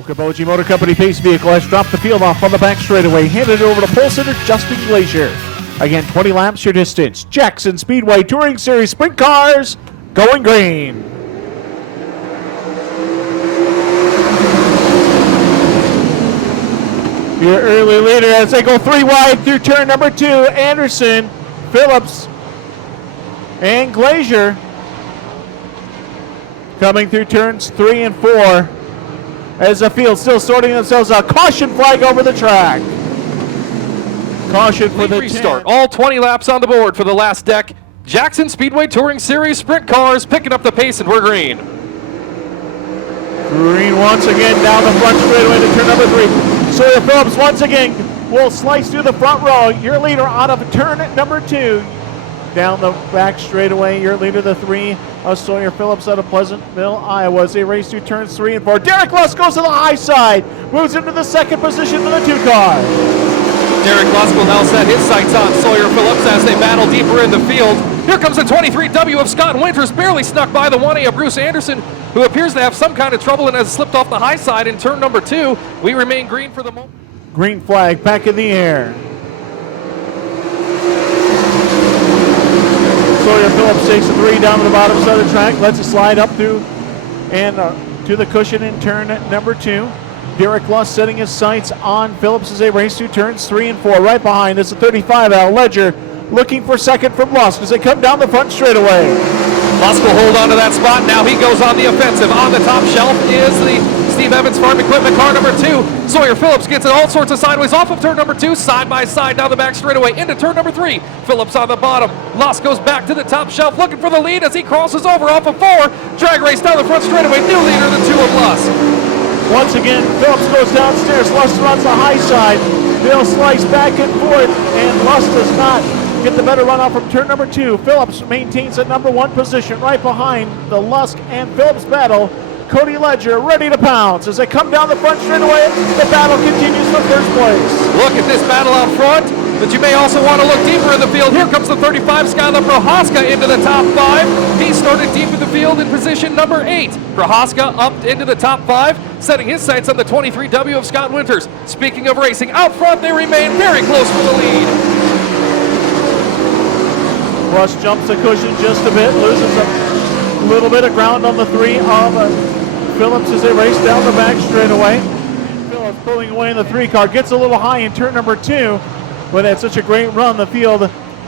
Okoboji Motor Company pace vehicle has dropped the field off on the back straightaway, handed it over to pole sitter Justin Glazier. Again, 20 laps your distance. Jackson Speedway Touring Series Sprint Cars going green. Your early leader as they go 3 wide through turn number 2. Anderson, Phillips, and Glazier coming through turns 3 and 4 as the field still sorting themselves out. Caution flag over the track. Caution for the restart. All 20 laps on the board for the last deck. Jackson Speedway Touring Series Sprint Cars picking up the pace, and we're green. Green once again down the front straightaway to turn number 3. Sawyer Phillips once again will slice through the front row. Your leader out of turn number 2. Down the back straightaway, your leader, the 3 of Sawyer Phillips out of Pleasantville, Iowa. As they race through turns 3 and 4. Derek Lusk goes to the high side, moves into the second position for the 2 car. Derek Lusk will now set his sights on Sawyer Phillips as they battle deeper in the field. Here comes the 23W of Scott Winters, barely snuck by the 1A of Bruce Anderson, who appears to have some kind of trouble and has slipped off the high side in turn number 2. We remain green for the moment. Green flag back in the air. Sawyer Phillips takes the 3 down to the bottom side of the track, lets it slide up through and to the cushion in turn number 2. Derek Lusk setting his sights on Phillips as they race through turns 3 and 4. Right behind is the 35 Al Ledger, looking for second from Lusk as they come down the front straightaway. Lusk will hold on to that spot. Now he goes on the offensive. On the top shelf is the Steve Evans Farm Equipment car number 2. Sawyer Phillips gets it all sorts of sideways off of turn number 2, side by side down the back straightaway into turn number 3. Phillips on the bottom. Lusk goes back to the top shelf looking for the lead as he crosses over off of 4. Drag race down the front straightaway. New leader, the 2 of Lusk. Once again, Phillips goes downstairs. Lusk runs the high side. They'll slice back and forth, and Lusk does not get the better runoff from turn number 2. Phillips maintains the number 1 position right behind the Lusk and Phillips battle. Cody Ledger ready to pounce as they come down the front straightaway. The battle continues for first place. Look at this battle out front, but you may also want to look deeper in the field. Here comes the 35 Skylar Prohaska into the top 5. He started deep in the field in position number 8. Prohaska up into the top 5, setting his sights on the 23W of Scott Winters. Speaking of racing, out front they remain very close for the lead. Rush jumps the cushion just a bit, loses a little bit of ground on the 3 of Phillips as they race down the back straightaway. Phillips pulling away in the 3 car, gets a little high in turn number 2, but had such a great run, the field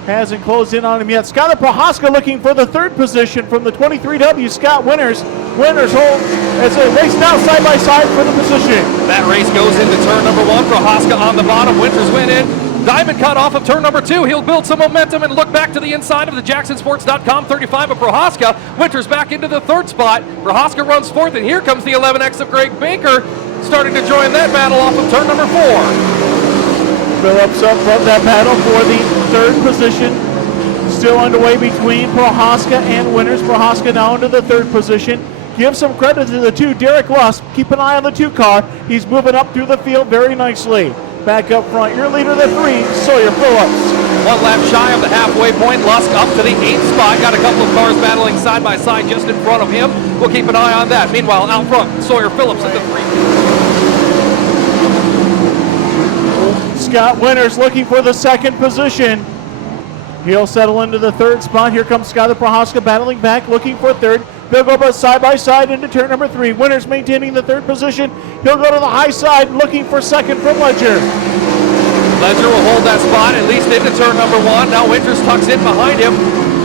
hasn't closed in on him yet. Skylar Prohaska looking for the 3rd position from the 23W Scott Winters. Winters hold as they race now side by side for the position. That race goes into turn number 1. Prohaska on the bottom. Winters went in. Diamond cut off of turn number 2. He'll build some momentum and look back to the inside of the JacksonSports.com 35 of Prohaska. Winters back into the 3rd spot. Prohaska runs 4th, and here comes the 11X of Greg Baker starting to join that battle off of turn number 4. Phillips up from that battle for the 3rd position. Still underway between Prohaska and Winters. Prohaska now into the 3rd position. Give some credit to the 2, Derek Lusk. Keep an eye on the 2 car. He's moving up through the field very nicely. Back up front, your leader, the 3, Sawyer Phillips. 1 lap shy of the halfway point. Lusk up to the 8th spot. Got a couple of cars battling side by side just in front of him. We'll keep an eye on that. Meanwhile, out front, Sawyer Phillips at the 3. Scott Winters looking for the 2nd position. He'll settle into the 3rd spot. Here comes Skylar Prohaska battling back, looking for 3rd. They'll go both side by side into turn number 3. Winters maintaining the 3rd position. He'll go to the high side looking for 2nd from Ledger. Ledger will hold that spot at least into turn number 1. Now Winters tucks in behind him.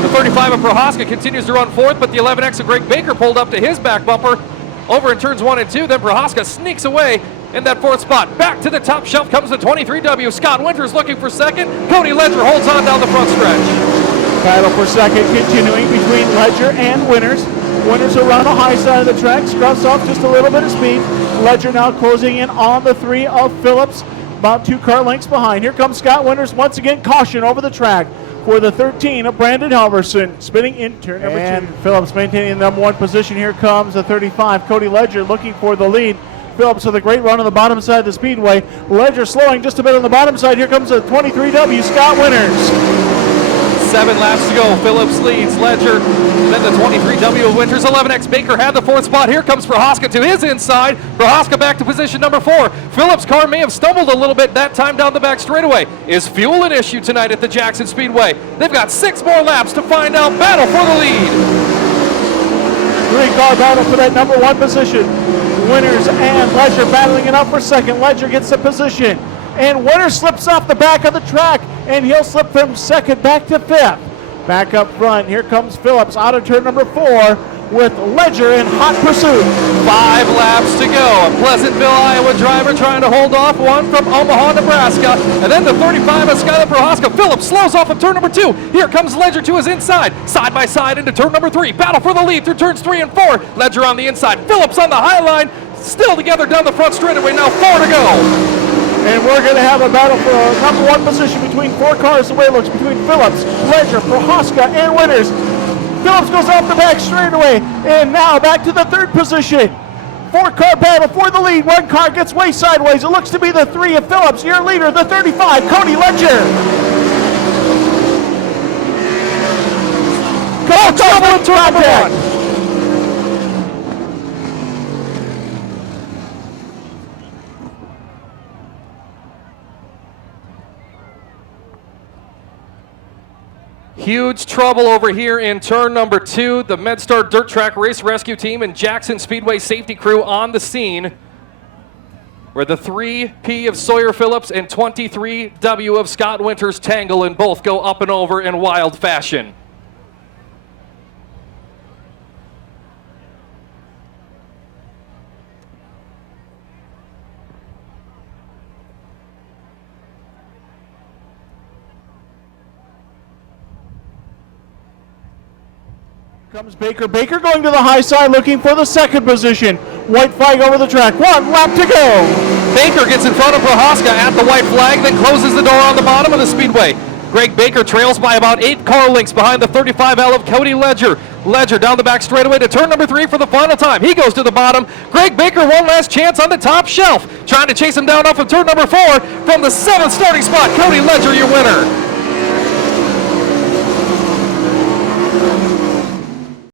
The 35 of Prohaska continues to run 4th, but the 11X of Greg Baker pulled up to his back bumper over in turns 1 and 2. Then Prohaska sneaks away in that 4th spot. Back to the top shelf comes the 23W. Scott Winters looking for 2nd. Cody Ledger holds on down the front stretch. Battle for 2nd continuing between Ledger and Winters. Winters around the high side of the track, scruffs off just a little bit of speed. Ledger now closing in on the 3 of Phillips, about 2 car lengths behind. Here comes Scott Winters once again, caution over the track for the 13 of Brandon Halverson, spinning in turn number 2. And Phillips maintaining the number 1 position. Here comes the 35, Cody Ledger looking for the lead. Phillips with a great run on the bottom side of the speedway. Ledger slowing just a bit on the bottom side. Here comes the 23W, Scott Winters. 7 laps to go. Phillips leads Ledger. Then the 23W of Winters. 11X Baker had the 4th spot. Here comes Prohaska to his inside. Prohaska back to position number 4. Phillips' car may have stumbled a little bit that time down the back straightaway. Is fuel an issue tonight at the Jackson Speedway? They've got 6 more laps to find out. Battle for the lead. 3-car battle for that number 1 position. Winters and Ledger battling it out for second. Ledger gets the position. And Winters slips off the back of the track, and he'll slip from second back to 5th. Back up front, here comes Phillips out of turn number 4 with Ledger in hot pursuit. 5 laps to go. A Pleasantville, Iowa driver trying to hold off one from Omaha, Nebraska. And then the 35 of Skylar Prohaska. Phillips slows off of turn number 2. Here comes Ledger to his inside. Side by side into turn number 3. Battle for the lead through turns 3 and 4. Ledger on the inside. Phillips on the high line. Still together down the front straightaway. Now 4 to go. And we're going to have a battle for a number 1 position between 4 cars, the way it looks, between Phillips, Ledger, Prohaska, and Winters. Phillips goes off the back straightaway, and now back to the 3rd position. 4-car battle for the lead. 1 car gets way sideways. It looks to be the 3 of Phillips. Your leader, the 35, Cody Ledger. Trouble in turn number 1. Huge trouble over here in turn number 2. The MedStar Dirt Track Race Rescue Team and Jackson Speedway safety crew on the scene, where the 3P of Sawyer Phillips and 23W of Scott Winters tangle and both go up and over in wild fashion. Comes Baker. Baker going to the high side looking for the 2nd position. White flag over the track. 1 lap to go. Baker gets in front of Prohaska at the white flag, then closes the door on the bottom of the speedway. Greg Baker trails by about 8 car lengths behind the 35L of Cody Ledger. Ledger down the back straightaway to turn number 3 for the final time. He goes to the bottom. Greg Baker one last chance on the top shelf. Trying to chase him down off of turn number 4 from the 7th starting spot. Cody Ledger, your winner.